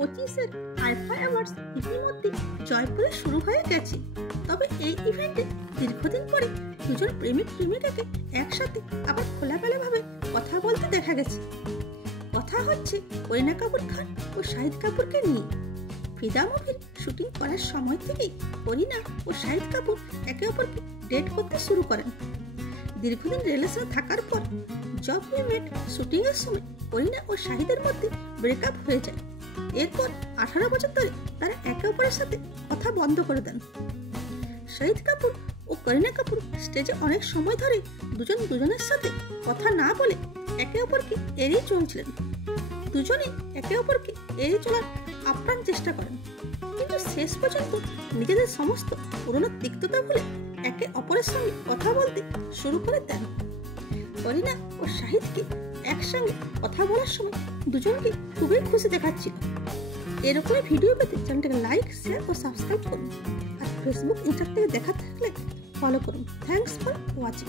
25-এর IIFA awards ইতিমধ্যে জয়পুরে শুরু হয়ে গেছে। তবে এই ইভেন্টে দীর্ঘদিন পরে দুজন প্রেমিক প্রেমিকাকে একসাথে আবার খোলামেলাভাবে কথা বলতে দেখা গেছে। কথা হচ্ছে করিনা কাপুর খান ও শাহিদ কাপুরকে নিয়ে। ফিদা মুভির শুটিং করার সময় থেকেই করিনা ও শাহিদ কাপুর একে অপরকে ডেট করতে শুরু করেন। দীর্ঘদিন রিলেশনে থাকার পর জব উই মেট শুটিং এর সময় করিনা ও শাহিদের মধ্যে ব্রেকআপ হয়ে যায়। এরপর 18 বছর ধরে তারা একে অপরের সাথে কথা বন্ধ করে দেন। শাহিদ কাপুর ও করিনা কাপুর স্টেজে অনেক সময় ধরে দুজন দুজনের সাথে কথা না বলে একে অপরকে এড়িয়ে চলছিলেন। দুজনে একে অপরকে এড়িয়ে চলার আপ্রাণ চেষ্টা করেন, কিন্তু শেষ পর্যন্ত নিজেদের সমস্ত পুরনো তিক্ততা ভুলে একে অপরের সঙ্গে কথা বলতে শুরু করে দেন। করিনা ও শাহিদকে একসঙ্গে কথা বলার সময় দুজনকে খুবই খুশি দেখাচ্ছিল। এরকমই ভিডিও পেতে চ্যানেলটাকে লাইক, শেয়ার ও সাবস্ক্রাইব করুন। আর ফেসবুক, ইনস্টা থেকে দেখা থাকলে ফলো করুন। Thanks for watching.